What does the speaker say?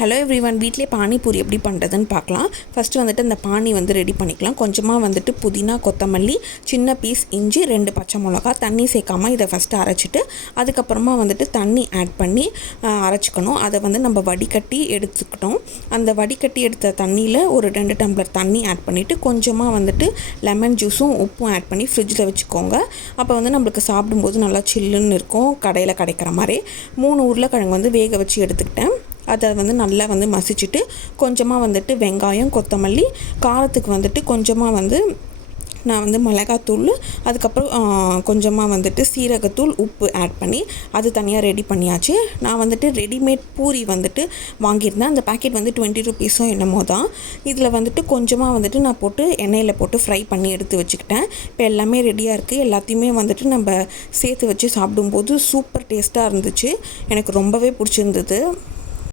Hello everyone, வீட்டிலே பானிபூரி எப்படி பண்ணுறதுன்னு பார்க்கலாம். ஃபஸ்ட்டு வந்துட்டு அந்த பானி ரெடி பண்ணிக்கலாம். கொஞ்சமாக வந்துட்டு புதினா, கொத்தமல்லி, சின்ன பீஸ் இஞ்சி, 2 பச்சை மிளகா, தண்ணி சேர்க்காமல் இதை ஃபஸ்ட்டு அரைச்சிட்டு அதுக்கப்புறமா வந்துட்டு தண்ணி ஆட் பண்ணி அரைச்சிக்கணும். அதை நம்ம வடிகட்டி எடுத்துக்கிட்டோம். அந்த வடிகட்டி எடுத்த தண்ணியில் ஒரு 2 டம்ளர் தண்ணி ஆட் பண்ணிவிட்டு கொஞ்சமாக வந்துட்டு லெமன் ஜூஸும் உப்பும் ஆட் பண்ணி ஃப்ரிட்ஜில் வச்சுக்கோங்க. அப்போ நம்மளுக்கு சாப்பிடும்போது நல்லா சில்லுன்னு இருக்கும். கடையில் கிடைக்கிற மாதிரி 3 உருளைக்கிழங்கு வேக வச்சு எடுத்துக்கிட்டேன். அதை நல்லா மசிச்சுட்டு கொஞ்சமாக வந்துட்டு வெங்காயம், கொத்தமல்லி, காரத்துக்கு கொஞ்சமாக நான் மிளகாத்தூள், அதுக்கப்புறம் கொஞ்சமாக வந்துட்டு சீரகத்தூள், உப்பு ஆட் பண்ணி அது தனியாக ரெடி பண்ணியாச்சு. நான் ரெடிமேட் பூரி வாங்கியிருந்தேன். அந்த பேக்கெட் 20 ருபீஸோ என்னமோ தான். இதில் கொஞ்சமாக நான் போட்டு எண்ணெயில் போட்டு ஃப்ரை பண்ணி எடுத்து வச்சுக்கிட்டேன். இப்போ எல்லாமே ரெடியாக இருக்குது. எல்லாத்தையுமே நம்ம சேர்த்து வச்சு சாப்பிடும்போது சூப்பர் டேஸ்ட்டாக இருந்துச்சு. எனக்கு ரொம்பவே பிடிச்சிருந்தது.